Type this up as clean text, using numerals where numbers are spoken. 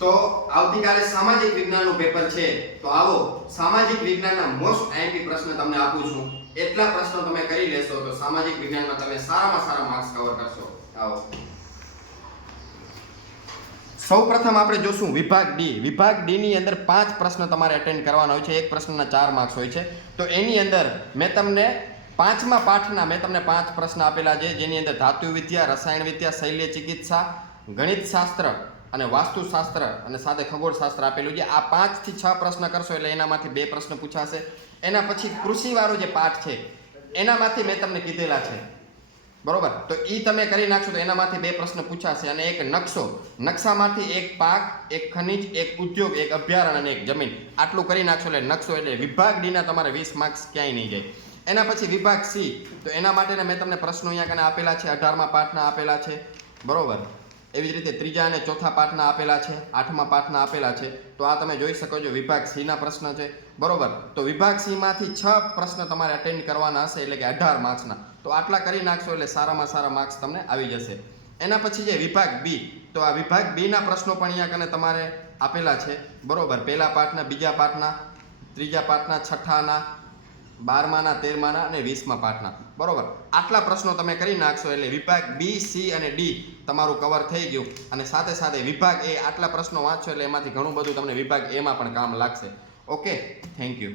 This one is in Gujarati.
તો આવતીકાલે સામાજિક વિજ્ઞાનનું પેપર છે, તો આવો સામાજિક વિજ્ઞાનના મોસ્ટ આઈએમપી પ્રશ્ન તમને આપું છું. એટલા પ્રશ્નો તમે કરી લેશો તો સામાજિક વિજ્ઞાનમાં તમે સારામાં સારા માર્ક્સ કવર કરશો. આવો સૌપ્રથમ આપણે જોશું વિભાગ ડી. વિભાગ ડી ની અંદર 5 પ્રશ્ન તમારે અટેન્ડ કરવાના હોય છે. એક પ્રશ્નના 4 માર્ક્સ હોય છે. તો એની અંદર મેં તમને 5મા પાઠના મેં તમને 5 પ્રશ્ન આપેલા છે, જેની અંદર ધાતુ વિદ્યા, રસાયણ વિદ્યા, શૈલ્ય ચિકિત્સા, ગણિત શાસ્ત્ર અને વાસ્તુશાસ્ત્ર અને સાથે ખગોળશાસ્ત્ર આપેલું છે. આ 5 થી 6 પ્રશ્ન કરશો એટલે એનામાંથી 2 પ્રશ્ન પૂછાશે. એના પછી કૃષિવાળો જે પાઠ છે એનામાંથી મેં તમને કીધેલા છે, બરોબર. તો એ તમે કરી નાખશો તો એનામાંથી 2 પ્રશ્ન પૂછાશે. અને એક નકશો, નકશામાંથી એક પાક, એક ખનિજ, એક ઉદ્યોગ, એક અભયારણ્ય અને એક જમીન, આટલું કરી નાખશો એટલે નકશો એટલે વિભાગ ડી ના તમારે 20 માર્ક્સ ક્યાંય નહીં જાય. એના પછી વિભાગ સી, તો એના માટેના મેં તમને પ્રશ્નો અહીંયા કને આપેલા છે. 18મા પાઠના આપેલા છે, બરોબર. એવી જ રીતે 3જા અને 4થા પાઠના આપેલા છે, 8મા પાઠના આપેલા છે. તો આ તમે જોઈ શકો છો વિભાગ સી ના પ્રશ્ન છે, બરોબર. તો વિભાગ સી માંથી 6 પ્રશ્ન તમારે અટેન્ડ કરવાના હશે, એટલે કે 18 માર્ક્સના. તો આટલા કરી નાખશો એટલે સારામાં સારા માર્ક્સ તમને આવી જશે. એના પછી જે વિભાગ બી, તો આ વિભાગ બી ના પ્રશ્નો પણ અહીંયા કને તમારે આપેલા છે, બરોબર. પહેલા પાઠના, બીજા પાઠના, 3જા પાઠના, 6ઠાના, 12માના, 13માના અને 20મા પાઠના, બરોબર. આટલા પ્રશ્નો તમે કરી નાખશો એટલે વિભાગ બી, સી અને ડી તમારું કવર થઈ ગયું. અને સાથે સાથે વિભાગ એ આટલા પ્રશ્નો વાંચશો એટલે એમાંથી ઘણું બધું તમને વિભાગ એમાં પણ કામ લાગશે. Okay, thank you.